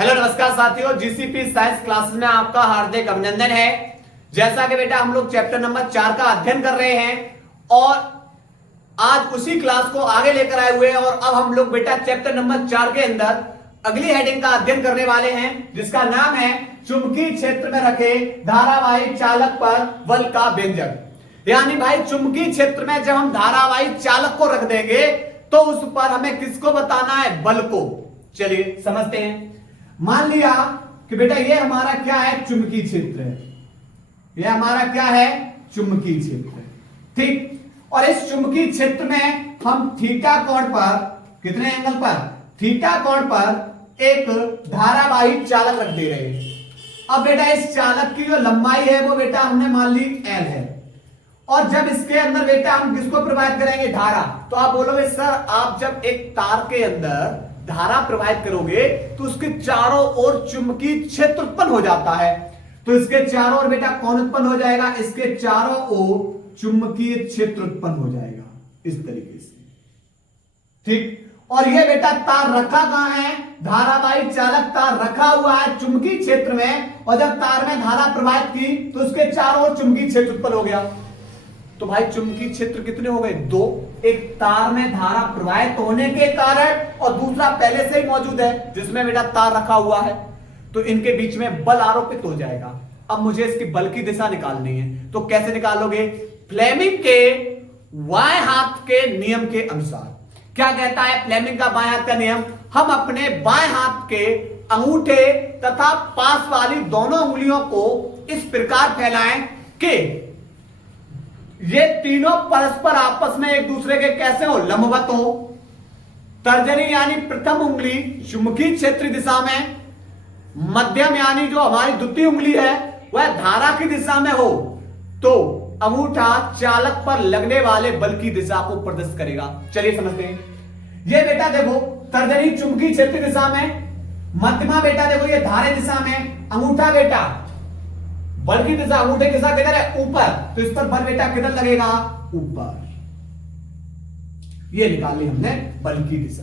Hello नमस्कार साथियों, GCP science classes में आपका हार्दिक अभिनंदन है। जैसा कि बेटा हम लोग चैप्टर नंबर 4 का अध्ययन कर रहे हैं और आज उसी क्लास को आगे लेकर आए हुए हैं और अब हम लोग बेटा चैप्टर नंबर 4 के अंदर अगली हेडिंग का अध्ययन करने वाले हैं, जिसका नाम है चुंबकीय क्षेत्र में रखे धारावाही चालक पर बल का व्यंजक। यानी भाई चुंबकीय क्षेत्र में जब हम धारावाही चालक को रख देंगे तो उस पर हमें किसको बताना है? बल को। चलिए समझते हैं। मान लिया कि बेटा ये हमारा क्या है? चुंबकीय क्षेत्र है। ये हमारा क्या है? चुंबकीय क्षेत्र। ठीक। और इस चुंबकीय क्षेत्र में हम थीटा कोण पर, कितने एंगल पर? थीटा कोण पर एक धारावाही चालक रख दे रहे हैं। अब बेटा इस चालक की जो लंबाई है वो बेटा हमने मान ली L है और जब इसके अंदर बेटा हम किसको प्रवाहित करेंगे? धारा। तो आप बोलोगे सर आप जब एक तार के अंदर धारा प्रवाहित करोगे तो उसके चारों ओर चुंबकीय क्षेत्र उत्पन्न हो जाता है, तो इसके चारों ओर बेटा कौन उत्पन्न हो जाएगा? इसके चारों ओर चुंबकीय क्षेत्र उत्पन्न हो जाएगा इस तरीके से। ठीक। और ये बेटा तार रखा कहां है? धारावाही चालक तार रखा हुआ है चुंबकीय क्षेत्र में और जब तार में धारा प्रवाहित की तो उसके चारों ओर चुंबकीय क्षेत्र उत्पन्न हो गया। तो भाई चुंबकीय क्षेत्र कितने हो गए? दो। एक तार में धारा प्रवाहित होने के कारण और दूसरा पहले से ही मौजूद है जिसमें बेटा तार रखा हुआ है, तो इनके बीच में बल आरोपित हो जाएगा। अब मुझे इसकी बल की दिशा निकालनी है, तो कैसे निकालोगे? फ्लेमिंग के बाएं हाथ के नियम के अनुसार। क्या कहता है फ्लेमिंग का बाएं हाथ का नियम? हम अपने बाएं हाथ के अंगूठे तथा पास वाली दोनों उंगलियों को इस प्रकार फैलाएं कि ये तीनों परस्पर आपस में एक दूसरे के कैसे हो? लंबवत हो। तर्जनी यानी प्रथम उंगली चुंबकीय क्षेत्र दिशा में, मध्यम यानी जो हमारी द्वितीय उंगली है वह धारा की दिशा में हो, तो अंगूठा चालक पर लगने वाले बल की दिशा को प्रदर्शित करेगा। चलिए समझते हैं। ये बेटा देखो तर्जनी चुंबकीय क्षेत्र दिशा में, मध्यमा बेटा देखो ये धारा दिशा में, अंगूठा बेटा बल की दिशा, अंगूठे की दिशा किधर है? ऊपर, तो इस पर बल बेटा किधर लगेगा? ऊपर। ये निकाल ली हमने बल की दिशा।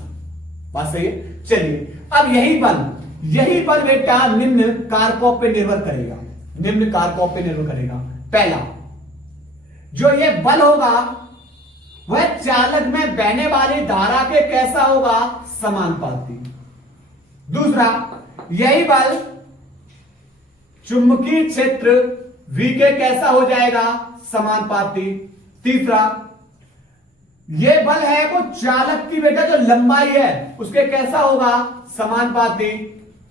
बात सही है। चलिए अब यही बल बेटा निम्न कारकों पे निर्भर करेगा। निम्न कारकों पे निर्भर करेगा। पहला जो ये बल होगा वह चालक में बहने वाली धारा के कैसा होगा? समानुपाती। दूसरा यही बल चुंबकीय क्षेत्र V के कैसा हो जाएगा? समानुपाती। तीसरा यह बल है वो चालक की बेटा जो लंबाई है उसके कैसा होगा? समानुपाती।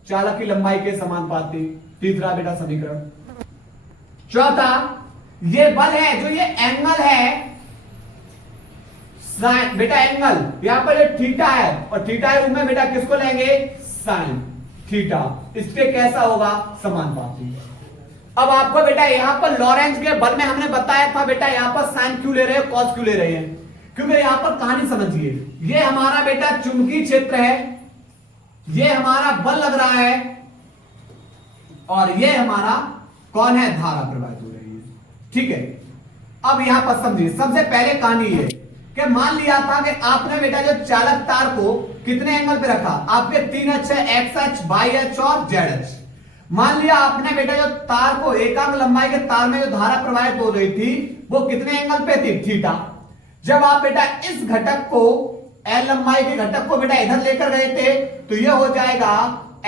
चालक की लंबाई के समानुपाती। तीसरा बेटा समीकरण। चौथा ये बल है जो ये एंगल है साइन, बेटा एंगल यहां पर ये थीटा है और थीटा के रूप में बेटा किसको लेंगे? Sine theta. इसके कैसा होगा? समानुपाती। अब आपको बेटा यहां पर लॉरेंज के बल में हमने बताया था बेटा यहां पर साइन क्यों ले रहे हैं, कॉस क्यों ले रहे हैं? क्योंकि यहां पर कहानी समझिए, ये हमारा बेटा चुंबकीय क्षेत्र है, ये हमारा बल लग रहा है और ये हमारा कौन है? धारा प्रवाहित हो रही है। ठीक है। अब यहां पर समझिए, सबसे पहले कहानी है कि मान लिया था कि आपने बेटा जो चालक तार को कितने एंगल पे रखा? आपके 3 अक्ष है, एक्स अक्ष, वाई अक्ष और जेड अक्ष। मान लिया आपने बेटा जो तार को एकांक लंबाई के तार में जो धारा प्रवाहित हो रही थी वो कितने एंगल पे थी? थीटा। जब आप बेटा इस घटक को एल लंबाई के घटक को बेटा इधर लेकर गए थे तो यह हो जाएगा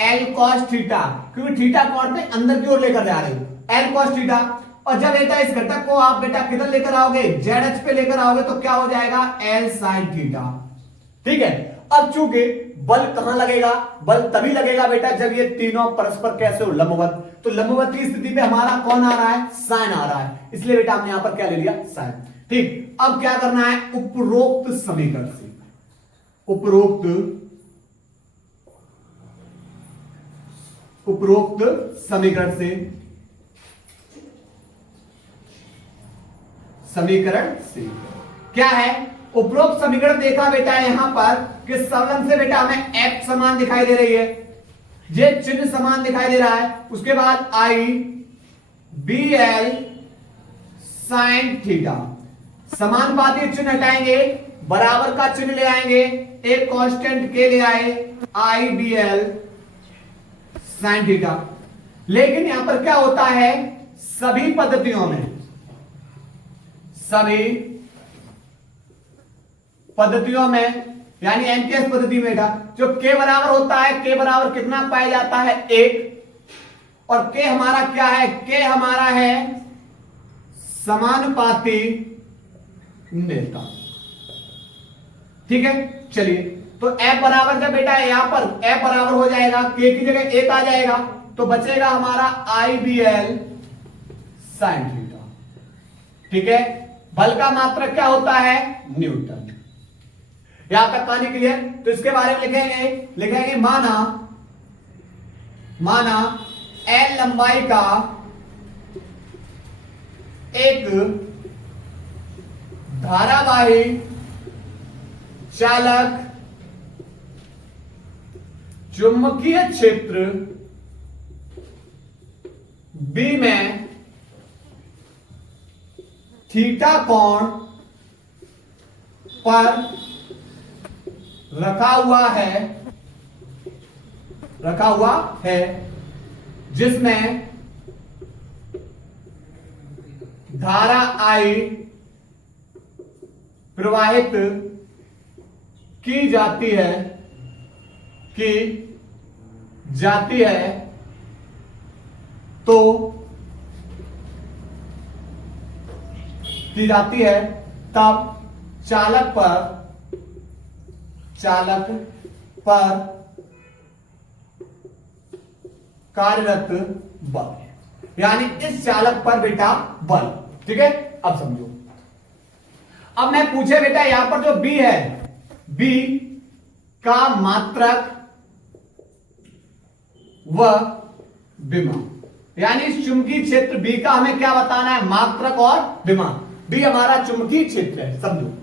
एल कॉस थीटा, क्योंकि थीटा कोण पे अंदर की ओर लेकर जा रहे हो, एल कॉस थीटा। और जब बेटा इस घटक को आप बेटा किधर लेकर आओगे? जेड अक्ष पे लेकर आओगे तो क्या हो जाएगा? L sine theta. ठीक है। अब चूंकि बल कहां लगेगा? बल तभी लगेगा बेटा जब ये तीनों परस्पर कैसे हो? लंबवत। तो लंबवत की स्थिति में हमारा कौन आ रहा है? साइन आ रहा है, इसलिए बेटा हमने यहां पर क्या ले लिया? साइन। ठीक। अब क्या करना है? उपरोक्त समीकरण से, उपरोक्त समीकरण से क्या है? उपरोक्त समीकरण देखा बेटा यहां पर कि संलग्न से बेटा हमें F समान दिखाई दे रही है, ये चिन्ह समान दिखाई दे रहा है, उसके बाद I BL साइन थीटा। समानुपाती चिन्ह हटाएंगे, बराबर का चिन्ह ले आएंगे, एक कांस्टेंट के ले आए, IBL साइन थीटा। लेकिन यहां पर क्या होता है, सभी पद्धतियों में, सभी पद्धतियों में यानी एमकेएस पद्धति में बेटा जो के बराबर होता है, के बराबर कितना पाया जाता है 1, और के हमारा क्या है, के हमारा है समानुपाती नेता। ठीक है, चलिए तो एफ बराबर जब बेटा यहां पर एफ बराबर हो जाएगा, के की जगह 1 आ जाएगा, तो बचेगा हमारा IBL साइन थीटा। ठीक है, बल का मात्रक क्या होता है, न्यूटन। यहां तक कहानी क्लियर। तो इसके बारे में लिखेंगे माना L लंबाई का एक धारावाही चालक चुंबकीय क्षेत्र B में थीटा कोण पर रखा हुआ है जिसमें धारा I प्रवाहित की जाती है तब चालक पर कार्यरत बल, यानी इस चालक पर बेटा बल। ठीक है, अब समझो। अब मैं पूछे बेटा यहां पर जो B है, B का मात्रक व विमा, यानी इस चुंबकीय क्षेत्र B का हमें क्या बताना है, मात्रक और विमा। B हमारा चुंबकीय क्षेत्र है, समझो।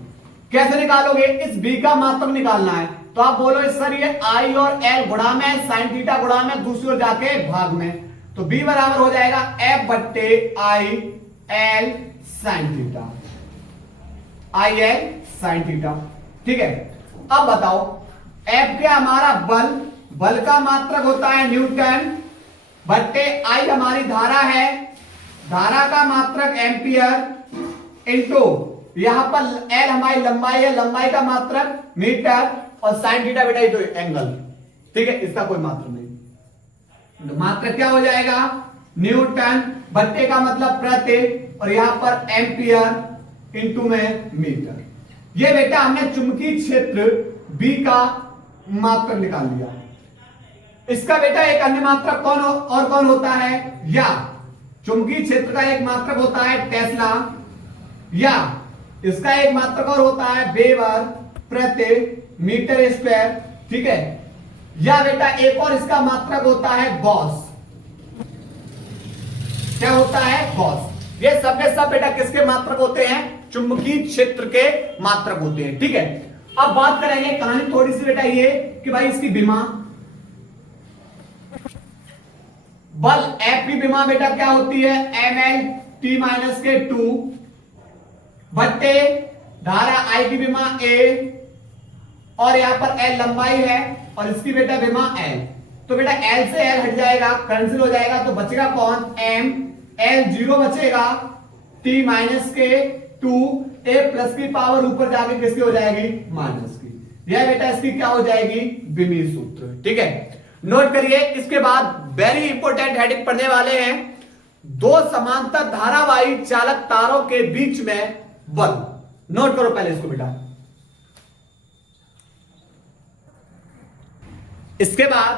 कैसे निकालोगे, इस B का मात्रक निकालना है, तो आप बोलो सर ये I और L गुणा में साइन थीटा गुणा में दूसरी ओर जाके भाग में, तो B बराबर हो जाएगा F बट्टे I L sine theta, I L sine theta. ठीक है, अब बताओ F क्या हमारा बल का मात्रक होता है न्यूटन, बट्टे I हमारी धारा है, धारा का मात्रक एम्पियर, इंटू यहां पर L हमारी लंबाई है, लंबाई का मात्रक मीटर, और साइन थीटा बेटा ये तो एंगल। ठीक है, इसका कोई मात्रक नहीं, तो मात्रक क्या हो जाएगा, न्यूटन, बट्टे का मतलब प्रति, और यहां पर एम्पियर इंटू में मीटर। ये बेटा हमने चुंबकीय क्षेत्र B का मात्रक निकाल लिया। इसका बेटा एक अन्य मात्रक कौन होता है, या चुंबकीय क्षेत्र का एक मात्रक होता है टेस्ला, या इसका एक मात्रक और होता है वेबर प्रति मीटर स्क्वायर। ठीक है, या बेटा एक और इसका मात्रक होता है गॉस। क्या होता है, गॉस। ये सब के सब बेटा किसके मात्रक होते हैं, चुंबकीय क्षेत्र के मात्रक होते हैं। ठीक है, अब बात करेंगे कहानी थोड़ी सी बेटा ये कि भाई इसकी विमा, बल F की विमा बेटा क्या होती है, ml t माइनस के 2 बट्टे धारा I की विमा A, और यहां पर L लंबाई है और इसकी बेटा विमा L, तो बेटा L से L हट जाएगा, कैंसिल हो जाएगा, तो बचेगा कौन, M, L 0 बचेगा, t माइनस के 2, A प्लस की पावर ऊपर जाके किसकी हो जाएगी, माइनस की। यह बेटा इसकी क्या हो जाएगी, विमीय सूत्र। ठीक है, नोट करिए। इसके बाद वेरी इंपॉर्टेंट हेडिंग पढ़ने वाले हैं, दो समांतर धारावाही चालक तारों के बीच में बल। नोट करो पहले इसको बेटा। इसके बाद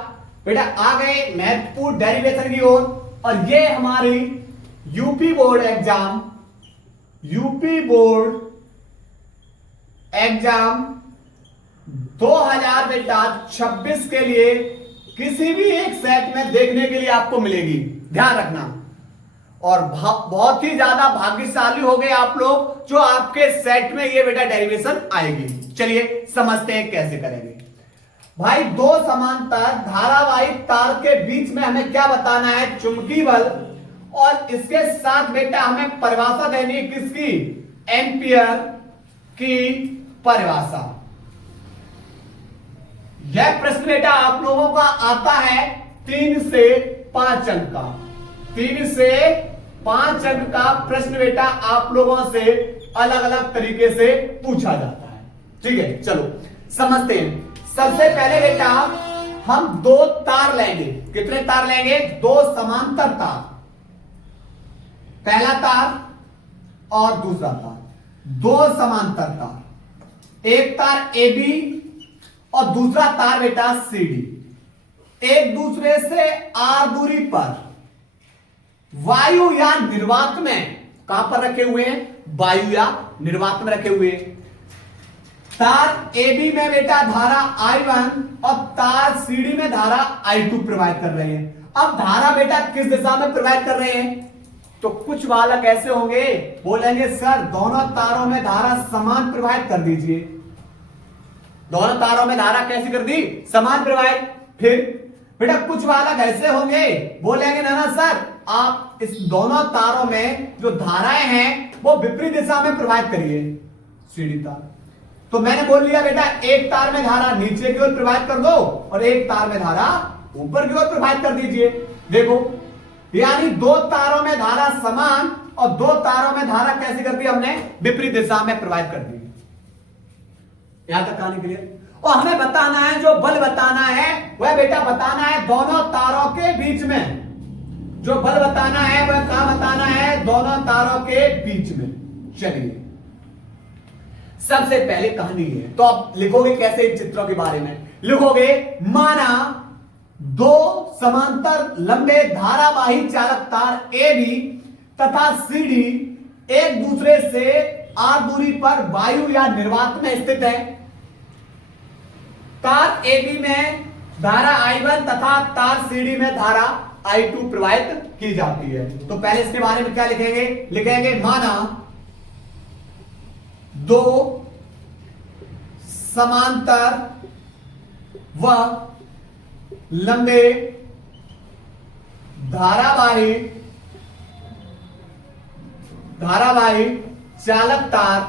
बेटा आ गए महत्वपूर्ण डेरिवेशन की ओर, और ये हमारी यूपी बोर्ड एग्जाम 2026 के लिए किसी भी एक सेट में देखने के लिए आपको मिलेगी, ध्यान रखना। और बहुत ही ज्यादा भाग्यशाली हो गए आप लोग जो आपके सेट में ये बेटा डेरिवेशन आएगी। चलिए समझते हैं कैसे करेंगे। भाई दो समांतर धारावाही तार के बीच में हमें क्या बताना है, चुंबकीय बल, और इसके साथ बेटा हमें परिभाषा देनी है किसकी, एम्पियर की परिभाषा। यह प्रश्न बेटा आप लोगों का आता है 3 से 5 अंक का, 3 से 5 अंक का प्रश्न बेटा आप लोगों से अलग अलग तरीके से पूछा जाता है। ठीक है, चलो समझते हैं। सबसे पहले बेटा हम 2 तार लेंगे। कितने तार लेंगे? 2 समांतर तार, पहला तार और दूसरा तार, 2 समांतर तार, एक तार AB और दूसरा तार बेटा CD, एक दूसरे से R दूरी पर वायु या निर्वात में, कहां पर रखे हुए हैं? वायु या निर्वात में रखे हुए हैं। तार AB में बेटा धारा I1 और तार CD में धारा I2 प्रवाहित कर रहे हैं। अब धारा बेटा किस दिशा में प्रवाहित कर रहे हैं? तो कुछ बालक ऐसे होंगे बोलेंगे सर दोनों तारों में धारा समान प्रवाहित कर दीजिए। दोनों तारों में धारा कैसी कर दी? समान प्रवाहित। फिर बेटा कुछ बालक ऐसे होंगे बोलेंगे ना सर आप इस दोनों तारों में जो धाराएं हैं वो विपरीत दिशा में प्रवाहित करिए, सीधी तार। तो मैंने बोल लिया बेटा एक तार में धारा नीचे की ओर प्रवाहित कर दो और एक तार में धारा ऊपर की ओर प्रवाहित कर दीजिए। देखो यानी 2 तारों में धारा समान और 2 तारों में धारा कैसी कर दी हमने? विपरीत दिशा में प्रवाहित कर दी। यहां तक कहानी क्लियर? और हमें बताना है, जो बल बताना है वह बेटा बताना है दोनों तारों के बीच में। जो बल बताना है वह कहां बताना है? दोनों तारों के बीच में। चलिए सबसे पहले कहानी है, तो आप लिखोगे कैसे इन चित्रों के बारे में? लिखोगे माना 2 समांतर लंबे धारावाही चालक तार AB तथा CD एक दूसरे से R दूरी पर वायु या निर्वात में स्थित है। तार AB में धारा I1 तथा तार CD में धारा I2 प्रवाहित की जाती है। तो पहले इसके बारे में क्या लिखेंगे? लिखेंगे माना 2 समांतर व लंबे धारावाही चालक तार,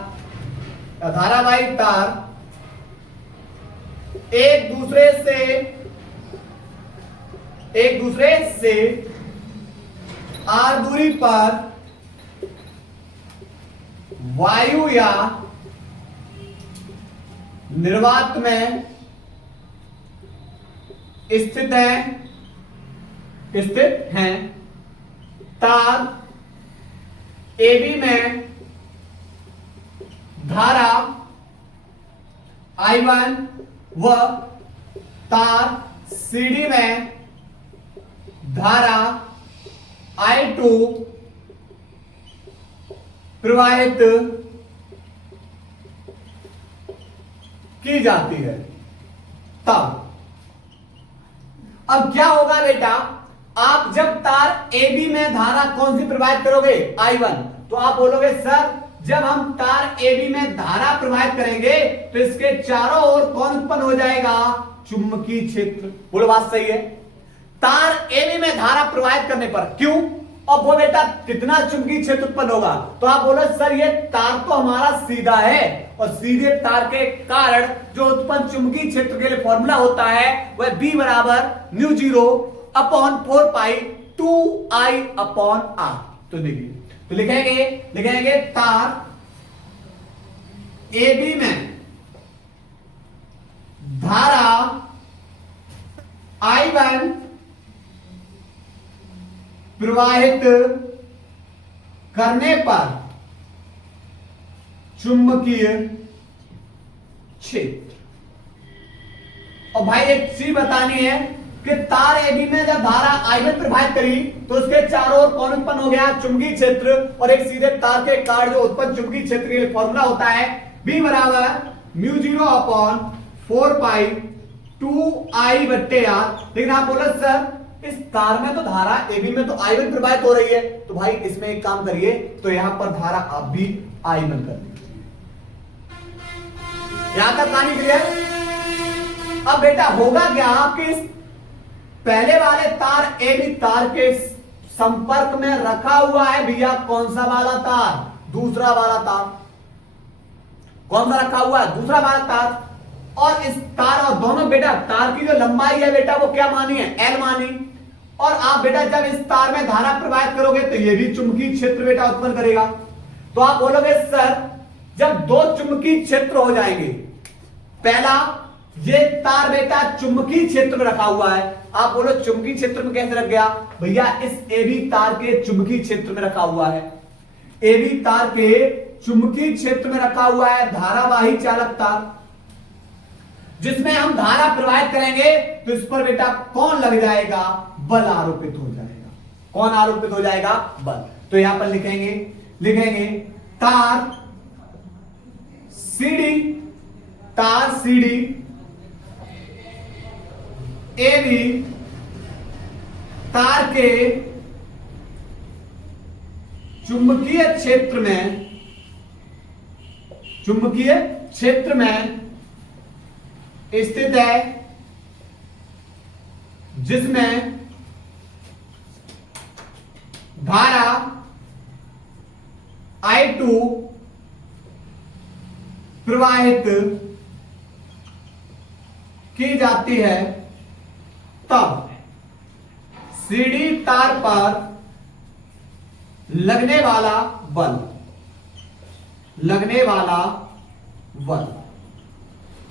धारावाही तार एक दूसरे से R दूरी पर वायु या निर्वात में स्थित हैं। तार AB में धारा I1 व तार CD में धारा I2 प्रवाहित की जाती है। तब अब क्या होगा बेटा? आप जब तार AB में धारा कौन सी प्रवाहित करोगे? I1। तो आप बोलोगे सर जब हम तार AB में धारा प्रवाहित करेंगे तो इसके चारों ओर कौन उत्पन्न हो जाएगा? चुंबकीय क्षेत्र। बोलो बात सही है। तार AB में धारा प्रवाहित करने पर क्यों और वो बेटा कितना चुंबकीय क्षेत्र उत्पन्न होगा? तो आप बोलो सर ये तार तो हमारा सीधा है और सीधे तार के कारण जो उत्पन्न चुंबकीय क्षेत्र के लिए फॉर्मूला होता है वह B बराबर μ0 अपॉन 4 पाई 2I अपॉन R। तो देखिए तो लिखेंगे तार AB में धारा I1 प्रवाहित करने पर चुंबकीय क्षेत्र। और भाई एक चीज बतानी है कि तार AB में जब धारा I1 प्रवाहित करी तो उसके चारों ओर कौन उत्पन्न हो गया? चुंबकीय क्षेत्र। और एक सीधे तार के कारण जो उत्पन्न चुंबकीय क्षेत्र के लिए फॉर्मूला होता है B बराबर μ0 अपॉन 4 पाई 2I बट्टे R। लेकिन आप बोले सर इस तार में तो धारा AB में तो I1 प्रवाहित हो रही है, तो भाई इसमें एक काम करिए तो यहां पर धारा आप भी I1 कर दीजिए। यहां तक कहानी क्लियर? अब बेटा होगा क्या? आपके पहले वाले तार AB तार के संपर्क में रखा हुआ है भैया कौन सा वाला तार? दूसरा वाला तार। कौन सा रखा हुआ है? दूसरा वाला तार। और इस तार और दोनों बेटा तार की जो लंबाई है बेटा वो क्या मानी है? L मानी। और आप बेटा जब इस तार में धारा प्रवाहित करोगे तो ये भी चुंबकीय क्षेत्र बेटा उत्पन्न करेगा। तो आप बोलोगे सर जब दो चुंबकीय क्षेत्र हो जाएंगे, पहला ये तार बेटा चुंबकीय क्षेत्र में रखा हुआ है, आप बोलो चुंबकीय क्षेत्र में कैसे रख गया भैया, इस एबी तार के चुंबकीय क्षेत्र में रखा हुआ है, एबी तार के चुंबकीय क्षेत्र में रखा हुआ है धारावाही चालक तार, जिसमें हम धारा प्रवाहित करेंगे तो इस पर बेटा कौन लग जाएगा, बल आरोपित हो जाएगा। कौन आरोपित हो जाएगा, बल। तो यहां पर लिखेंगे तार सीडी एबी तार के चुंबकीय क्षेत्र में स्थित है, जिसमें धारा I2 प्रवाहित की जाती है, तब सीडी तार पर लगने वाला बल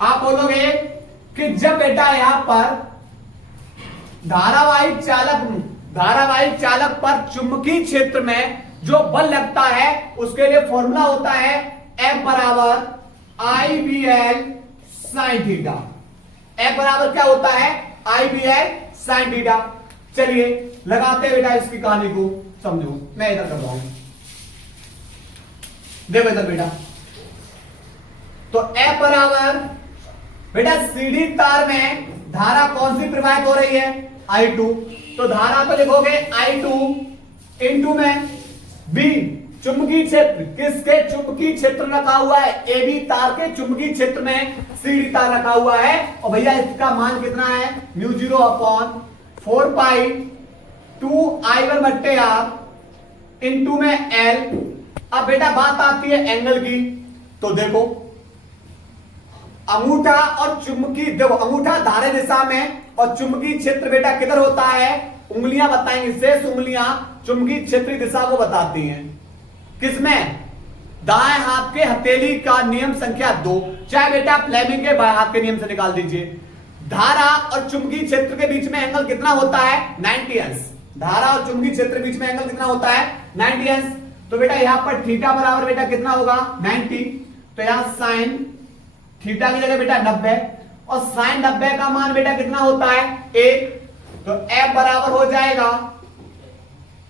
आप बोलोगे कि जब बेटा यहां पर धारावाही चालक पर चुंबकीय क्षेत्र में जो बल लगता है उसके लिए फॉर्मूला होता है F बराबर IBL sin थीटा। F बराबर क्या होता है, IBL sin थीटा। चलिए लगाते हैं बेटा इसकी कहानी को, समझो। मैं इधर कर रहा हूं, देखो इधर बेटा। तो F बराबर बेटा सीडी तार में धारा कौन सी प्रवाहित हो रही है, I2। तो धारा को लिखोगे I2 इंटू में B चुंबकीय क्षेत्र, किसके चुंबकीय क्षेत्र रखा हुआ है, AB तार के चुंबकीय क्षेत्र में सीडी तार रखा हुआ है। और भैया इसका मान कितना है, म्यू 0 अपॉन 4 पाई 2I1 बट्टे R इंटू में L। अब बेटा बात आती है एंगल की, तो देखो अंगूठा और चुंबकीय, देखो अंगूठा धारा दिशा में और चुंबकीय क्षेत्र बेटा किधर होता है, उंगलियां बताएंगी, शेष उंगलियां चुंबकीय क्षेत्र की दिशा को बताती हैं। किसमें, दाएं हाथ के हथेली का नियम संख्या 2, चाहे बेटा फ्लेमिंग के बाएं हाथ के नियम से निकाल दीजिए। धारा और चुंबकीय क्षेत्र के बीच में एंगल कितना होता है, 90 अंश। धारा और चुंबकीय क्षेत्र के बीच में एंगल कितना होता है, 90 अंश। तो बेटा यहां पर थीटा बराबर बेटा कितना होगा, 90। तो यहां साइन थीटा की जगह बेटा 90 और साइन 90 का मान बेटा कितना होता है, 1। तो F बराबर हो जाएगा,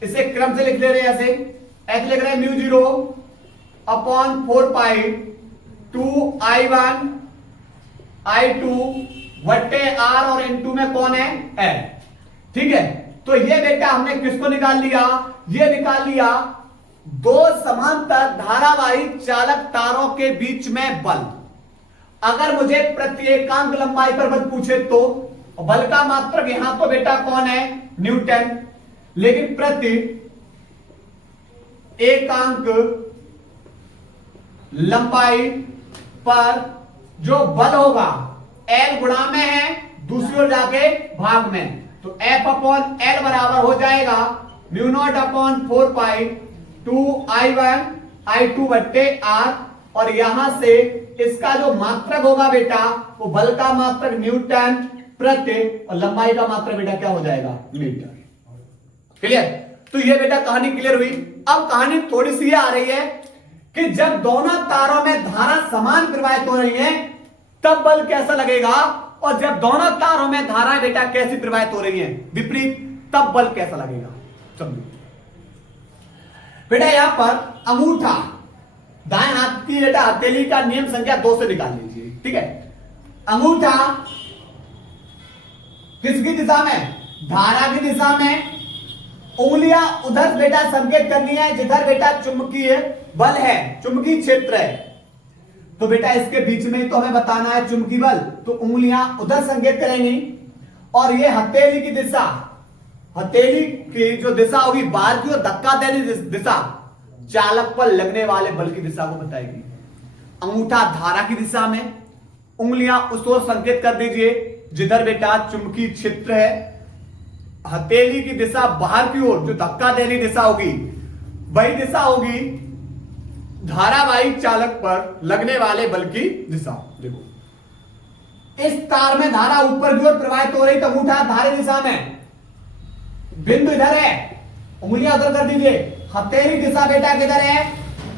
इसे क्रम से लिख ले रहे हैं, ऐसे F लिख रहे हैं म्यू 0 अपॉन 4 पाई 2I1 I2 बट्टे R और इनटू में कौन है, L। ठीक है, तो ये बेटा हमने किसको निकाल लिया, ये निकाल लिया दो समांतर धारावाही चालक तारों के बीच में बल। अगर मुझे प्रत्येकांक लंबाई पर बल पूछे तो बल का मात्रक यहां तो बेटा कौन है, न्यूटन, लेकिन प्रति एकांक लंबाई पर जो बल होगा L गुणा में है, दूसरी ओर जाके भाग में, तो F अपॉन L बराबर हो जाएगा म्यू नॉट अपॉन 4 पाई 2I1 I2 बट्टे R। और यहां से इसका जो मात्रक होगा बेटा वो बल का मात्रक न्यूटन प्रति और लंबाई का मात्रक बेटा क्या हो जाएगा, मीटर। क्लियर। तो ये बेटा कहानी क्लियर हुई। अब कहानी थोड़ी सी आ रही है कि जब दोनों तारों में धारा समान प्रवाहित हो रही है तब बल कैसा लगेगा, और जब दोनों तारों में धाराएं बेटा कैसी प्रवाहित हो रही है, विपरीत, तब बल कैसा लगेगा। समझो बेटा यहां पर अंगूठा दाएं हाथ की बेटा हथेली का नियम संख्या 2 से निकाल लीजिए। ठीक है, अंगूठा किसकी दिशा में, धारा की दिशा में, उंगलियां उधर बेटा संकेत करनी है जिधर बेटा चुंबकीय बल है, चुंबकीय क्षेत्र है। तो बेटा इसके बीच में तो हमें बताना है चुंबकीय बल, तो उंगलियां उधर संकेत करेंगी और ये हथेली की दिशा, हथेली की जो दिशा होगी बाहर की ओर धक्का देने दिशा चालक पर लगने वाले बल की दिशा को बताएगी। अंगूठा धारा की दिशा में, उंगलियां उस ओर संकेत कर दीजिए जिधर बेटा चुंबकीय क्षेत्र है, हथेली की दिशा बाहर की ओर, जो धक्का देने दिशा होगी वही दिशा होगी धारावाहिक चालक पर लगने वाले बल की दिशा। देखो इस तार में धारा ऊपर की ओर प्रवाहित हो रही तो अंगूठा धारे दिशा में, बिंदु इधर है, उंगलियां उधर कर दीजिए। हथेली दिशा बेटा किधर है?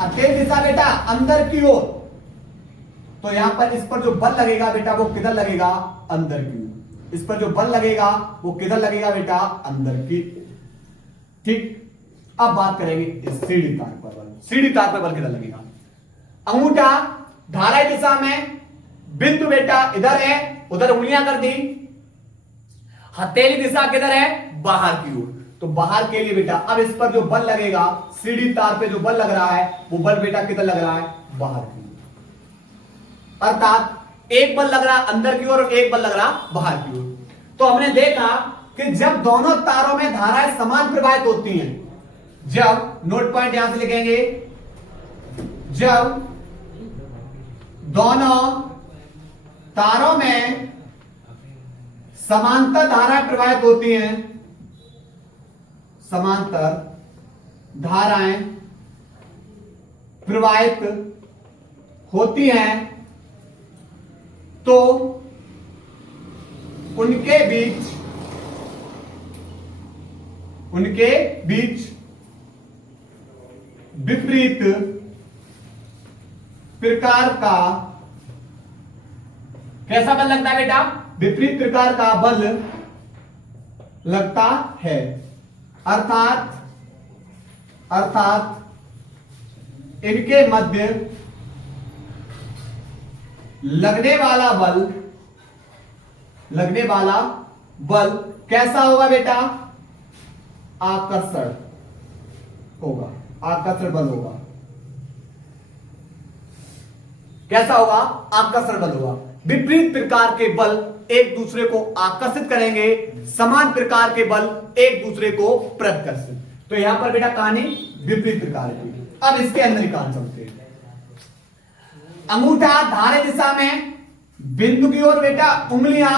हथेली दिशा बेटा अंदर की ओर, तो यहां पर इस पर जो बल लगेगा बेटा वो किधर लगेगा? अंदर की ओर। इस पर जो बल लगेगा वो किधर लगेगा बेटा? अंदर की। ठीक, अब बात करेंगे इस सीढ़ी तार पर बल। सीढ़ी तार पर बल किधर लगेगा? अंगूठा धारा दिशा में, बिंदु बेटा इधर है, उधर उंगलियां कर दी। हथेली दिशा किधर है? बाहर की ओर, तो बाहर के लिए बेटा अब इस पर जो बल लगेगा, सीढ़ी तार पे जो बल लग रहा है वो बल बेटा किधर लग रहा है? बाहर की ओर। अर्थात एक बल लग रहा अंदर की ओर और एक बल लग रहा बाहर की ओर। तो हमने देखा कि जब दोनों तारों में धाराएं समान प्रवाहित होती हैं, जब नोट पॉइंट यहां से लिखेंगे, जब दोनों तारों में समांतर धाराएं प्रवाहित होती हैं, समांतर धाराएं प्रवाहित होती हैं, तो उनके बीच विपरीत प्रकार का कैसा बल लगता है बेटा? विपरीत प्रकार का बल लगता है। अर्थात इनके मध्य लगने वाला बल कैसा होगा बेटा? आकर्षण होगा, आकर्षण बल होगा। कैसा होगा? आकर्षण बल होगा। विपरीत प्रकार के बल एक दूसरे को आकर्षित करेंगे, समान प्रकार के बल एक दूसरे को प्रतिकर्षित। तो यहां पर बेटा कहानी विपरीत प्रकार की। अब इसके अंदर ही कहानी चलते हैं। अंगूठा धारे दिशा में, बिंदु की ओर बेटा उंगलियां,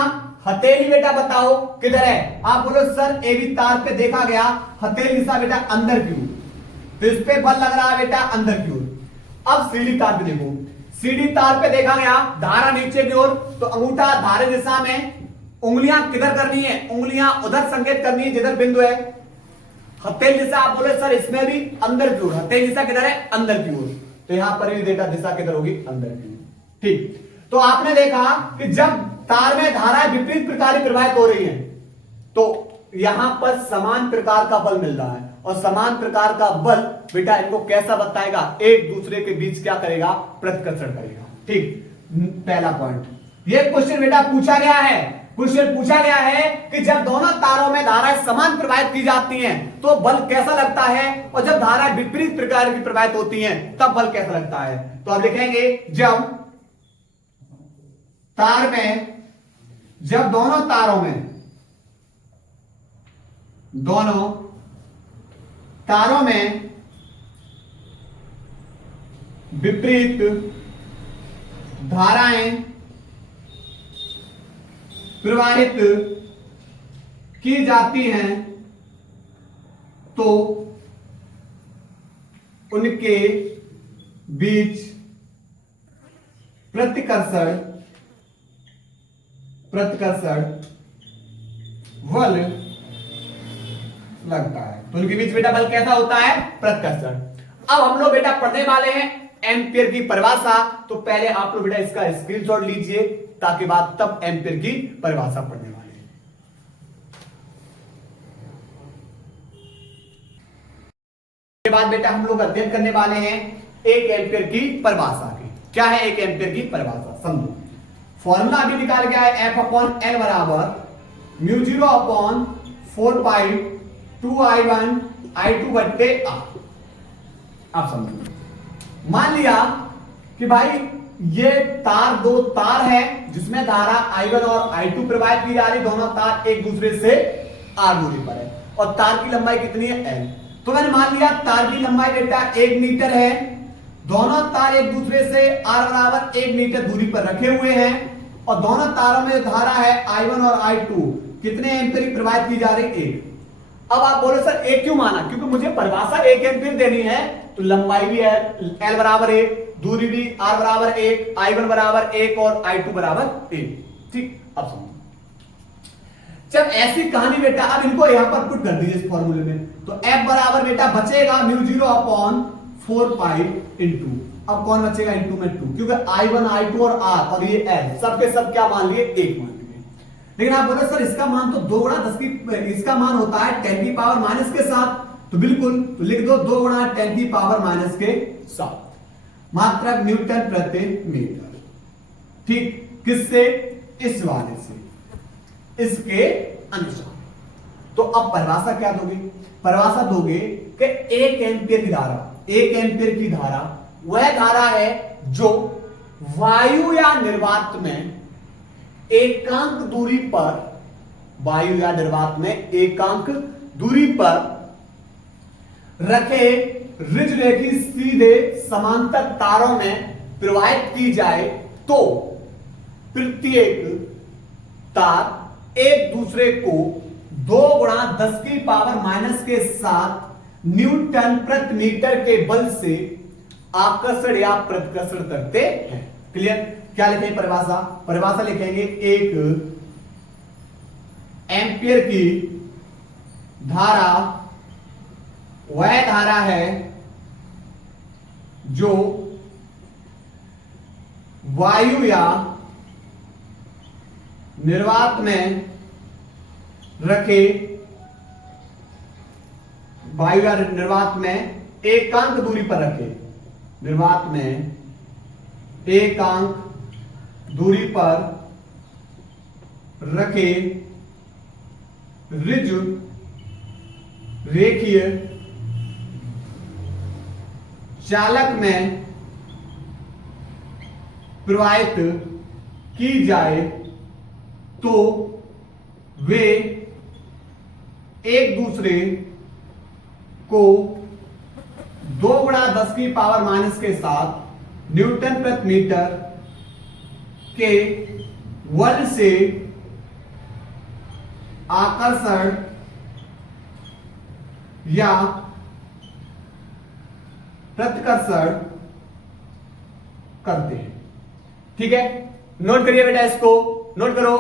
हथेली बेटा बताओ किधर है? आप बोलो सर ए बी तार पे देखा गया, हथेली दिशा बेटा अंदर की ओर, तो इस पे बल लग रहा है बेटा अंदर की ओर। अब सीढ़ी तार पे देखो, सीढ़ी तार पे देखा गया धारा नीचे की ओर, तो अंगूठा धारे दिशा में, उंगलियां किधर करनी है? उंगलियां उधर संकेत करनी है जिधर बिंदु है। हथेली दिशा आप बोले सर इसमें भी अंदर की ओर, हथेली दिशा किधर है? अंदर की ओर, तो यहां पर भी बेटा दिशा किधर होगी? अंदर की ओर। ठीक, तो आपने देखा कि जब तार में धाराएं विपरीत प्रकार की प्रवाहित हो रही हैं, तो यहां पर समान प्रकार का बल मिल रहा है, और समान प्रकार का बल बेटा इनको कैसा बताएगा? एक दूसरे के बीच क्या करेगा? प्रतिकर्षण करेगा। ठीक, पहला पॉइंट। ये क्वेश्चन बेटा पूछा गया है, क्वेश्चन पूछा गया है कि जब दोनों तारों में धाराएं समान प्रवाहित की जाती हैं तो बल कैसा लगता है, और जब धाराएं विपरीत प्रकार की प्रवाहित होती हैं तब बल कैसा लगता है। तो आप देखेंगे जब तार में, जब दोनों तारों में विपरीत धाराएं प्रवाहित की जाती हैं तो उनके बीच प्रतिकर्षण बल लगता है। तो उनके बीच बेटा बल कैसा होता है? प्रतिकर्षण। अब हम लोग बेटा पढ़ने वाले हैं एम्पियर की परिभाषा। तो पहले आप लोग बेटा इसका स्क्रीनशॉट लीजिए, ताकि बाद तब एम्पियर की परिभाषा पढ़ने वाले हैं। के बाद बेटा हम लोग अध्ययन करने वाले हैं एक एम्पियर की परिभाषा की। क्या है एक एम्पियर की परिभाषा? समझो, फॉर्मूला अभी निकाल गया है, F अपॉन L बराबर μ0 अपॉन 4 पाई 2I1 I2 बट्टे R। आप समझो, मान लिया कि भाई ये तार, दो तार है जिसमें धारा I1 और I2 प्रवाहित की जा रही, दोनों तार एक दूसरे से R दूरी पर है, और तार की लंबाई कितनी है? L। तो मैंने मान लिया तार की लंबाई बेटा 1 मीटर है, दोनों तार एक दूसरे से R बराबर 1 मीटर दूरी पर रखे हुए हैं, और दोनों तारों में धारा है I1 और I2 कितने एम्पीयर प्रवाहित की जा रही? 1। अब आप बोले सर 1 क्यों माना? क्योंकि मुझे परिभाषा 1 एम्पीयर देनी है, तो लंबाई भी है L बराबर 1, दूरी भी R बराबर 1, I1 बराबर 1 और I2 बराबर 1। ठीक, अब समझो जब ऐसी कहानी बेटा, अब इनको यहां पर पुट कर दीजिए इस फॉर्मूले में, तो F बराबर बेटा बचेगा μ0 अपॉन 4 पाई इंटू, अब कौन बचेगा? इंटू में 2, क्योंकि I1 I2 और R और ये L सबके सब क्या मान लिए? 1 मान लिए। लेकिन आप बोले सर इसका मान तो 2 गुणा 10 की, इसका मान होता है 10 की पावर माइनस के साथ, तो बिल्कुल तो लिख दो 2 गुणा 10 की पावर माइनस के साथ, मात्रक न्यूटन प्रति मीटर। ठीक, किससे? इस वाले से, इसके अनुसार। तो अब परिभाषा क्या दोगे? परिभाषा दोगे कि 1 एम्पीयर की धारा, 1 एम्पीयर की धारा वह धारा है जो वायु या निर्वात में एकांक दूरी पर, वायु या निर्वात में एकांक दूरी पर रखे ऋजरेखी सीधे समांतर तारों में प्रवाहित की जाए तो प्रत्येक तार एक दूसरे को 2 गुणा 10 की पावर माइनस के साथ न्यूटन प्रति मीटर के बल से आकर्षण या प्रतिकर्षण करते हैं। क्लियर? क्या लिखेंगे परिभाषा? परिभाषा लिखेंगे 1 एम्पियर की धारा वह धारा है जो वायु या निर्वात में रखे, वायु या निर्वात में एकांक दूरी पर रखे, निर्वात में एकांक दूरी पर रखे ऋज रेखीय चालक में प्रवाहित की जाए तो वे एक दूसरे को 2 गुणा 10 की पावर माइनस के साथ न्यूटन प्रति मीटर के बल से आकर्षण या प्रतिकर्षण करते हैं। ठीक है, नोट करिए बेटा, इसको नोट करो।